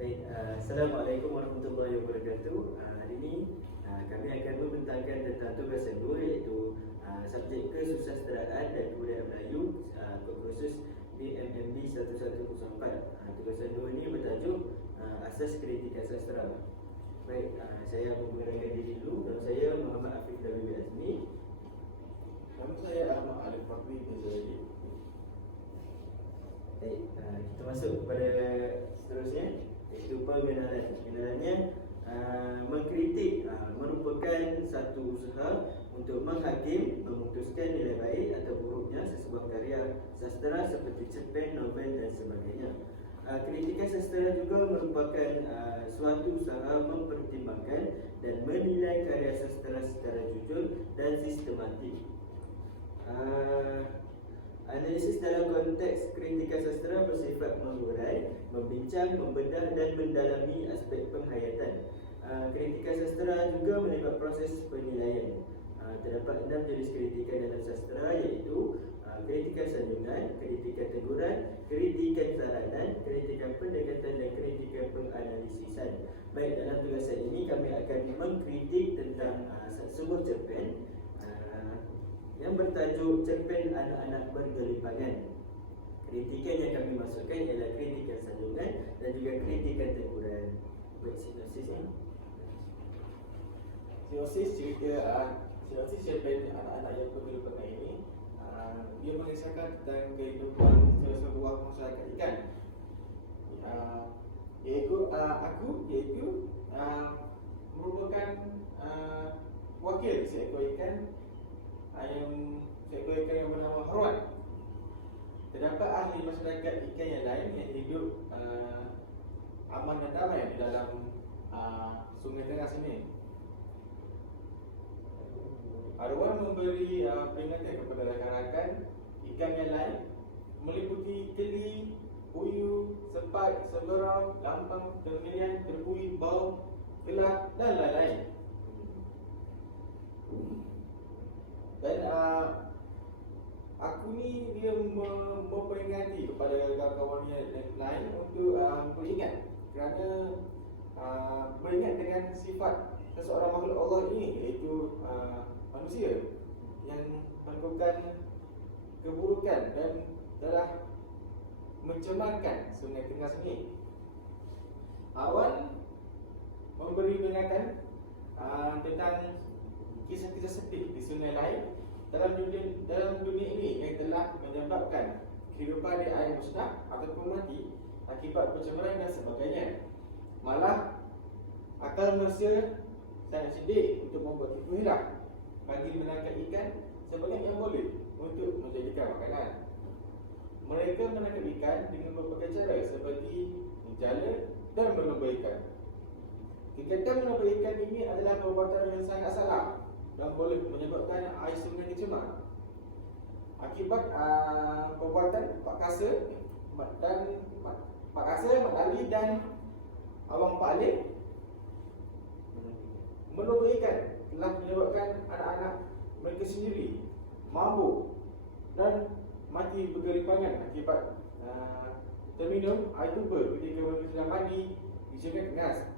Baik, Assalamualaikum warahmatullahi wabarakatuh. Hari ini kami akan membentangkan tentang tugas yang dua, iaitu subjek kesusasteraan dan kebudayaan Melayu, kod khusus BMMD 1104. Tugas yang dua ini bertajuk Asas Kritikan Sastera. Baik, saya memperkenalkan diri dulu. Nama saya Muhammad Afiq Dawi Azmi. Nama saya Ahmad Alif Fakri bin Zaidi. Baik, kita masuk kepada seterusnya, iaitu pengenalan. Pengenalannya, mengkritik merupakan satu usaha untuk menghakim, memutuskan nilai baik atau buruknya sesebuah karya sastera seperti cerpen, novel dan sebagainya. Kritikan sastera juga merupakan suatu usaha mempertimbangkan dan menilai karya sastera secara jujur dan sistematik. Analisis dalam konteks kritikan sastera bersifat mengurai, membincang, membedah dan mendalami aspek penghayatan. Kritikan sastera juga melibat proses penilaian. Terdapat 6 jenis kritikan dalam sastera, iaitu kritikan sanjungan, kritikan teguran, kritikan saranan, kritikan pendekatan dan kritikan penganalisisan. Baik, dalam tugasan ini kami akan mengkritik tentang sebuah cerpen yang bertajuk Cerpen Anak-anak Bergelimpangan. Kritikan yang kami masukkan ialah kritikan sanjungan dan juga kritikan teguran. Baik, sinopsisnya. Sinopsis cerpen anak-anak yang bergelimpangan ini, dia mengisahkan tentang kehidupan sebuah masyarakat ikan. Iaitu merupakan wakil seekor ikan yang bernama Harwan. Terdapat ahli masyarakat ikan yang lain yang hidup aman dan damai di dalam sungai tengah sini. Harwan memberi peringatan kepada rakan-rakan ikan yang lain meliputi keli, uyu, sepat, seberang, lampang, termilian, terbui, bau, kelah dan lain-lain. Dan aku ni dia memperingati kepada kawan-kawan yang lain untuk beringat, kerana beringat dengan sifat seseorang makhluk Allah ini, iaitu manusia yang melakukan keburukan dan telah mencemarkan sungai tengah sini. Awan memberi peringatan tentang kisah-kisah sedih di sungai lain dalam dunia ini yang telah menyebabkan kehidupan di air musnah ataupun mati akibat pencemaran dan sebagainya. Malah akal manusia sangat sedih untuk membuat tipu hilang bagi menangkap ikan sebanyak yang boleh untuk menjadikan makanan. Mereka menangkap ikan dengan berbagai cara seperti menjala dan melumba ikan. Kegiatan melumba ikan ini adalah perbuatan yang sangat salah dan boleh menyebabkan air sungai dicemar. Akibat perbuatan Pak Kasa, Mat Ali dan Abang Pak Alif melumba ikan telah menyebabkan anak-anak mereka sendiri mabuk dan mati bergelimpangan akibat terminum air tuba ketika mereka sedang mandi di sungai Kengas.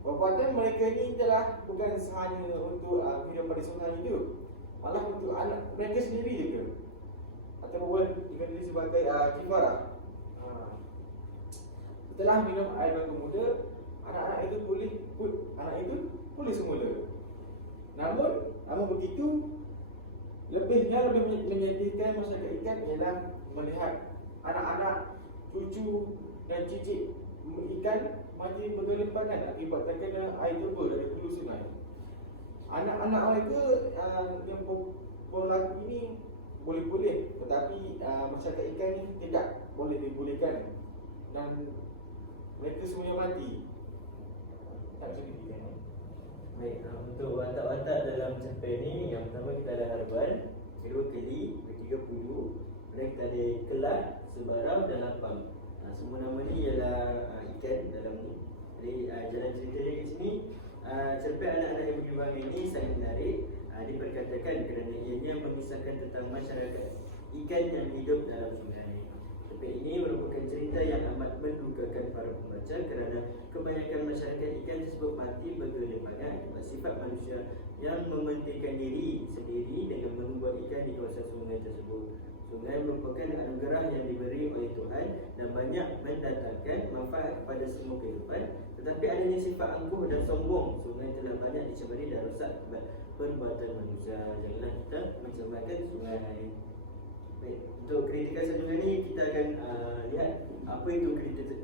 Perbuatan mereka ini telah bukan hanya untuk kehidupan di sungai itu, malah untuk anak mereka sendiri juga, ataupun dikenali sebagai kifarah. Setelah minum air batu muda, anak itu pulih semula. Namun begitu, lebih menyedihkan masyarakat ikan ialah melihat anak-anak, cucu dan cicit ikan mati bergelimpangan akibat terkena air tuba dari hulu sungai. Anak-anak mereka yang berlaku ini boleh pulih, tetapi masyarakat ikan ini tidak boleh dipulihkan dan mereka semuanya mati. Tak bisa dipulihkan. Baik, untuk watak-watak dalam cerpen ini, yang pertama kita ada Harwan, kedua keli, ketiga puyu, dan kita ada kelah, sebarang dan lapang. Semua nama ni ialah ikan dalam ni. Jadi jalan cerita dia kat sini, cerpen anak-anak yang bergelimpangan ini sangat menarik. Diperkatakan kerana ianya mengisahkan tentang masyarakat ikan yang hidup dalam sungai. Cerpen ini merupakan cerita yang amat mendukakan para pembaca. terbaca kerana kebanyakan masyarakat ikan tersebut mati bergelimpangan akibat sifat manusia yang mementingkan diri sendiri dengan membuat ikan di kawasan sungai tersebut. Sungai merupakan anugerah yang diberi oleh Tuhan dan banyak mendatangkan manfaat kepada semua kehidupan. Tetapi adanya sifat angkuh dan sombong sungai telah banyak dicemari dan rosak akibat perbuatan manusia. Janganlah kita mencemarkan sungai. Baik, untuk kritikan sanjungan ni kita akan lihat apa itu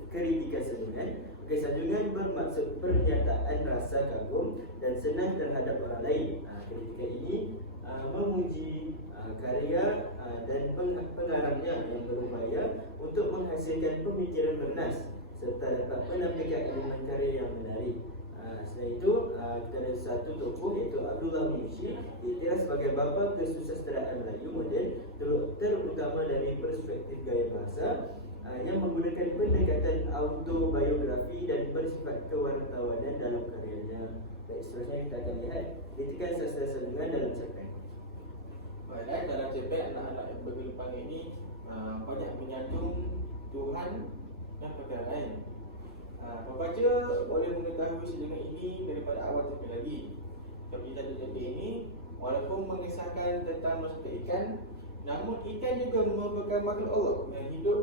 kritikan sanjungan. Okey, sanjungan bermaksud pernyataan rasa kagum dan senang terhadap orang lain. Kritikan ini memuji karya dan pengarangnya yang berupaya untuk menghasilkan pemikiran bernas serta dapat menampilkan elemen karya yang menarik. Selain itu, kita ada satu tokoh iaitu Abdullah bin Syih, diiktiraf sebagai bapa kesusasteraan Melayu moden terutama dari perspektif gaya bahasa yang menggunakan pendekatan autobiografi dan bersifat kewartawanan dalam karyanya. Baik, seterusnya kita akan lihat kritikan sastra sanjungan dalam cerpen. Baiklah, dalam cerpen anak-anak yang bergelimpangan ini banyak menyanjung Tuhan dan perkara lain. Pembaca boleh mengetahui sanjungan ini daripada awal cerpen lagi. Seperti tajuk cerpen ini, walaupun mengisahkan tentang manusia ikan, namun ikan juga merupakan makhluk Allah yang hidup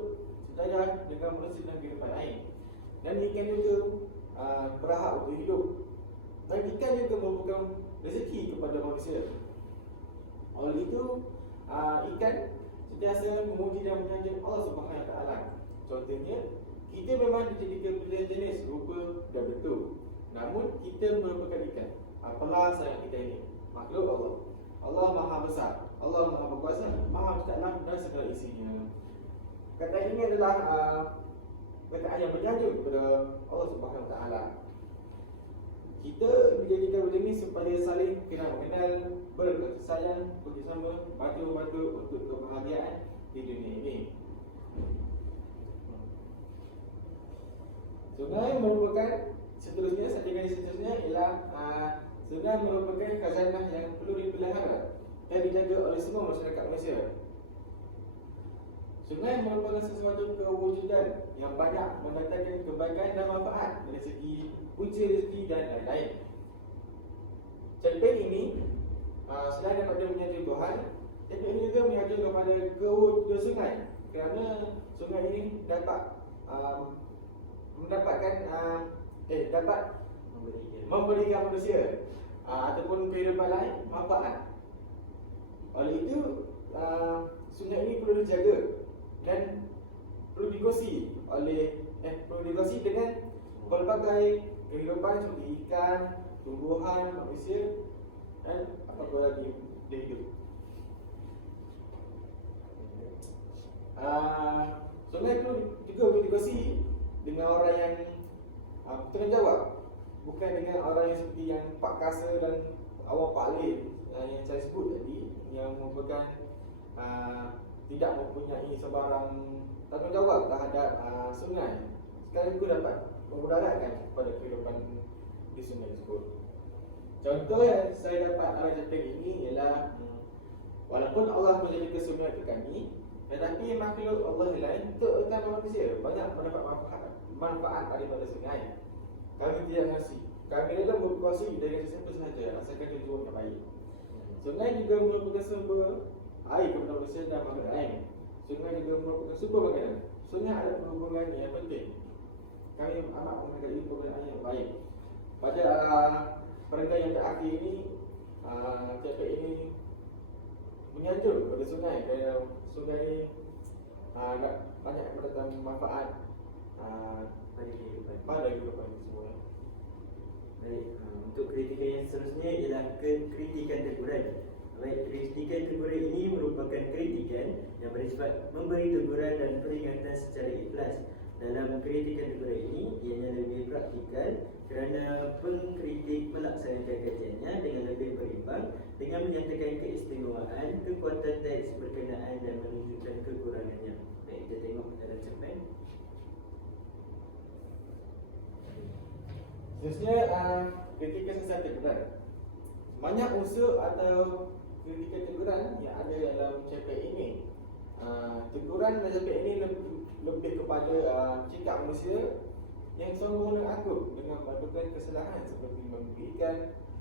sejajar dengan manusia dan kehidupan lain. Dan ikan juga berhak untuk hidup. Dan ikan juga merupakan rezeki kepada manusia. Oleh itu, ikan sentiasa memuji dan menyanjung Allah Subhanahu Wa Taala. Contohnya, kita memang dijadikan berbeza jenis, rupa dan bentuk. Namun kita merupakan ikan. Apalah sayang kita ini? Makhluk Allah. Allah Maha Besar, Allah Maha Berkuasa, Maha Mustaklah dan segala isinya. Kata ini adalah perkataan yang menyanjung kepada Allah Subhanahu Wa Taala. Kita dijadikan begini supaya saling kenal mengenal, berkasih sayang, bersama, bantu-bantu untuk kebahagiaan di dunia ini. Sungai merupakan seterusnya ialah sungai merupakan khazanah yang perlu dipelihara dan dijaga oleh semua masyarakat Malaysia. Sungai merupakan sesuatu kewujudan yang banyak mendatangkan kebaikan dan manfaat dari segi punca rezeki dan lain-lain. Cerpen ini selain daripada menyanjung Tuhan, cerpen ini juga menyanjung kepada kewujudan sungai kerana sungai ini dapat dapat memberikan manusia ataupun kehidupan lain manfaat. Oleh itu, sungai ini perlu dijaga dan perlu dikongsi dengan pelbagai kehidupan seperti ikan, tumbuhan, manusia dan apa lagi dia hidup. Sungai perlu juga dikongsi dengan orang yang bertanggungjawab, bukan dengan orang yang seperti yang Pak Kasa dan awam Pak Lim yang saya sebut tadi, yang merupakan tidak mempunyai sebarang tanggungjawab terhadap sungai, sekaligus dapat memudaratkan kepada kehidupan di sungai tersebut. Contoh yang saya dapat dalam cerpen ini ialah walaupun Allah menjadikan sungai ke kami, tetapi makhluk Allah lain, terutama manusia, banyak mendapat manfaat daripada sungai. Kami tidak kasih. Kami adalah berkuasa dengan sesiapa sahaja asalkan tujuan yang baik. Sungai juga merupakan sumber air kepada manusia dan makhluk lain. Sungai juga merupakan sumber makanan. Sungai ada perhubungan yang penting. Kami amat menghargai penggunaan yang baik. Pada perenggan yang terakhir ini, cerpen ini menyanjung kepada sungai kerana sungai ini banyak mendatangkan manfaat pada kehidupan semua. Baik, untuk kritikan yang seterusnya ialah kritikan teguran. Baik, kritikan teguran ini merupakan kritikan yang bersifat memberi teguran dan peringatan secara ikhlas. Dalam kritikan teguran ini, ianya lebih praktikal kerana pengkritik melaksanakan kajiannya dengan lebih berimbang dengan menyatakan keistimewaan, kekuatan teks berkenaan dan menunjukkan kekurangannya. Baik, kita tengok dalam cerpen. Seterusnya, kritikan sesat teguran. Banyak unsur atau kritikan teguran yang ada dalam cerpen ini. Teguran dalam cerpen ini lebih kepada sikap manusia yang sombong dan angkuh dengan melakukan kesalahan seperti memberikan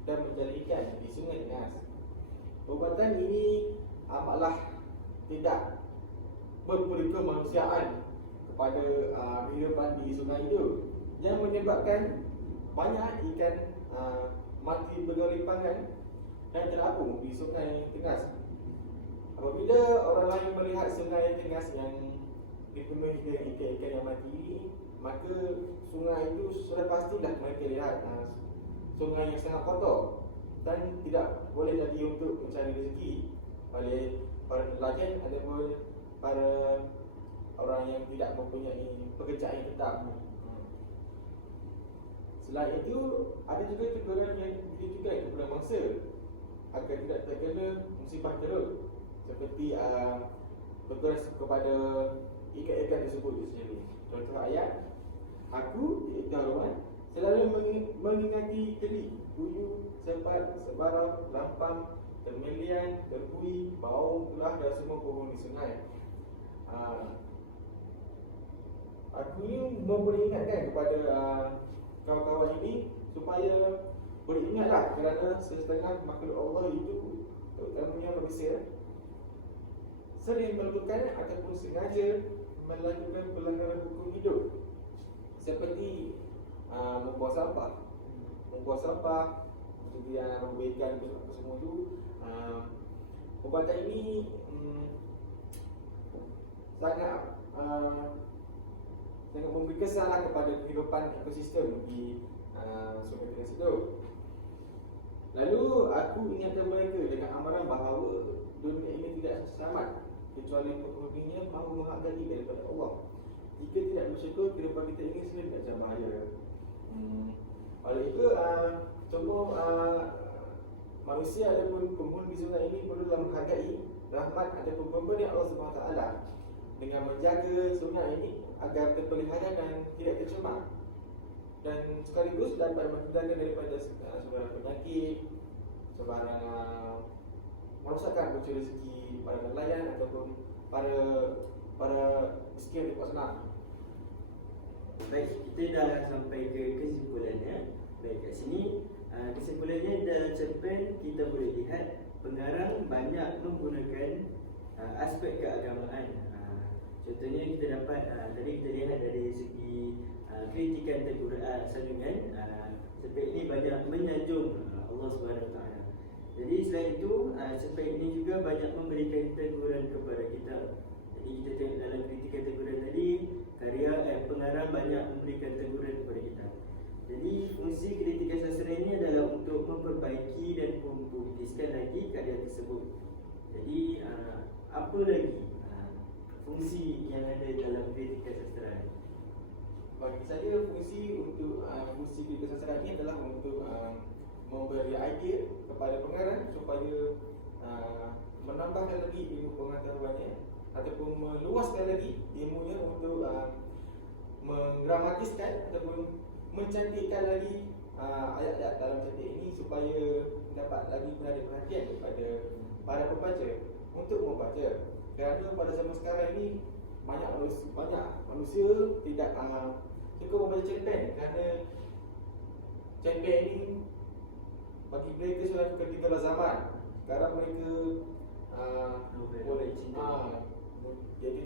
dan menjadikan di sungai Nas. Perbuatan ini amatlah tidak berkemanusiaan kepada kehidupan di sungai itu, yang menyebabkan banyak ikan mati bergelimpangan dan terapung di sungai Tengas. Apabila orang lain melihat sungai Tengas yang dipenuhi dengan ikan-ikan yang mati ini, maka sungai itu sudah pastilah mereka lihat sungai yang sangat kotor dan tidak boleh lagi untuk mencari rezeki oleh para nelayan ataupun para orang yang tidak mempunyai pekerjaan yang tetap. Selain itu, ada juga teguran yang ditujukan kepada mangsa agar tidak terkena musibah teruk, seperti teguran kepada ikan-ikan tersebut itu sendiri. Contoh ayat, aku, iaitu Haruman, selalu mengingati teli, puyuh, sepat, sebarah, lampam, termelian, terpui, baung, ulah dan semua pohon di sungai. Aku ini memperingatkan kepada kawan-kawan ini supaya beringatlah, kerana setengah makhluk Allah itu, terutamanya manusia, sering melakukan ataupun sengaja melakukan pelanggaran hukum hidup, seperti membuang sampah, kemudian memberikan apa semua tu. Perbuatan ini sangat memberi kesan kepada kehidupan ekosistem di Sungai Tenggara itu. Lalu aku ingatkan mereka dengan amaran bahawa dunia ini tidak selamat kecuali penghuninya mahu menghargai daripada Allah. Jika tidak bersyukur, kehidupan kita ini sendiri macam bahaya. Oleh itu, semua manusia ataupun penghuni sungai ini perlulah menghargai rahmat ataupun pemberian Allah SWT dengan menjaga sungai ini agar terpelihara dan tidak tercemar, dan sekaligus dapat menghindarkan daripada sebarang penyakit, sebarang merosakkan punca rezeki para nelayan ataupun para miskin di Pos Senang. Baik, kita dah sampai ke kesimpulannya. Baik, kat sini kesimpulannya dalam cerpen kita boleh lihat pengarang banyak menggunakan aspek keagamaan. Contohnya kita dapat tadi kita lihat dari segi kritikan teguran sanjungan, cerpen ini banyak menyanjung Allah Subhanahu Wa Taala. Jadi selain itu, cerpen ini juga banyak memberikan teguran kepada kita. Jadi kita tengok dalam kritikan teguran tadi, karya pengarang banyak memberikan teguran kepada kita. Jadi fungsi kritikan sastra ini adalah untuk memperbaiki dan mempubliskan lagi karya tersebut. Jadi apa lagi fungsi yang ada dalam kritikan sastra? Bagi saya, fungsi kritikan sastra ini adalah untuk memberi idea kepada pengarang supaya menambahkan lagi ilmu pengetahuannya ataupun meluaskan lagi ilmunya untuk menggramatiskan ataupun mencantikkan lagi ayat-ayat dalam cerpen ini supaya dapat lagi menarik perhatian kepada para pembaca untuk membaca. Kerana pada zaman sekarang ini banyak manusia tidak suka membaca cerpen, kerana cerpen ini bagi mereka sudah ketinggalan zaman. Sekarang mereka boleh jadi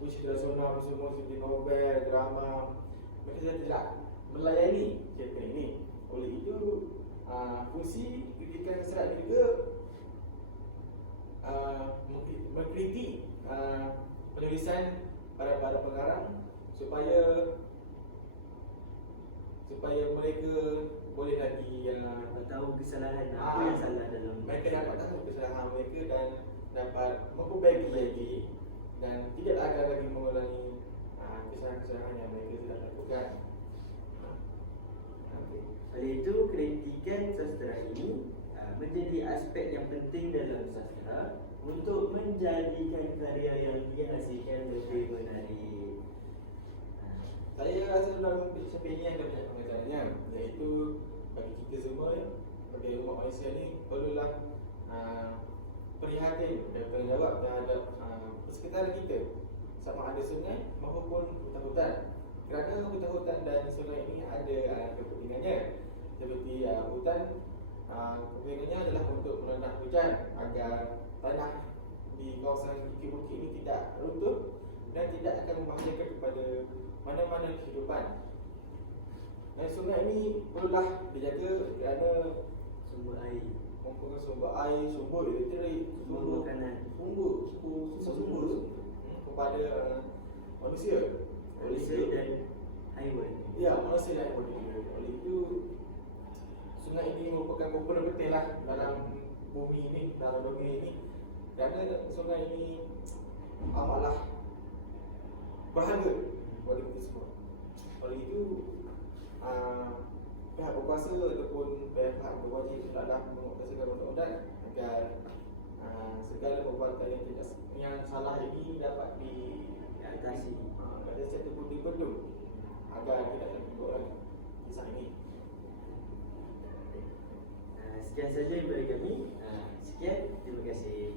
puisi tradisional, musik novel, drama, mereka sudah tidak melayani cerpen ini. Oleh itu, fungsi kritikan sastra juga mengkritik penulisan para pengarang supaya mereka boleh lagi tahu kesalahan apa yang salah dalam mereka dapat tahu kesalahan mereka dan dapat memperbaiki lagi dan tidak akan lagi mengulangi kesalahan-kesalahan yang mereka sudah lakukan. Oleh itu, kritikan sastra ini menjadi aspek yang penting dalam sastra untuk menjadikan karya yang dihasilkan lebih menarik. Saya rasa dalam cerpen ini ada banyak pengajarannya, iaitu bagi kita semua sebagai umat manusia ni perlulah prihatin dan bertanggungjawab terhadap persekitaran kita, sama ada sungai maupun hutan-hutan. kerana hutan-hutan dan sungai ini ada kepentingannya. Seperti hutan, kepentingannya adalah untuk menahan hujan agar tanah di kawasan bukit-bukit ini tidak runtuh dan tidak akan membahayakan kepada mana-mana kehidupan. Dan sungai ini perlulah dijaga kerana Sumber air, merupakan sumber air, sumber elektrik, sumber makanan, sumber kepada manusia. manusia dan haiwan. Ya, manusia dan haiwan juga. Oleh itu, sungai ini merupakan komponen penting lah dalam bumi ini, dalam dunia ini. Kerana sungai ini amatlah berharga kepada kita semua. Oleh itu, pihak berkuasa ataupun pihak berwajib hendaklah mengupasakan undang-undang agar segala perbuatan yang salah ini dapat Diatasi. diatasi ataupun dibendung agar tidak terjadi lagi kisah ini. Sekian saja daripada kami. Sekian, terima kasih.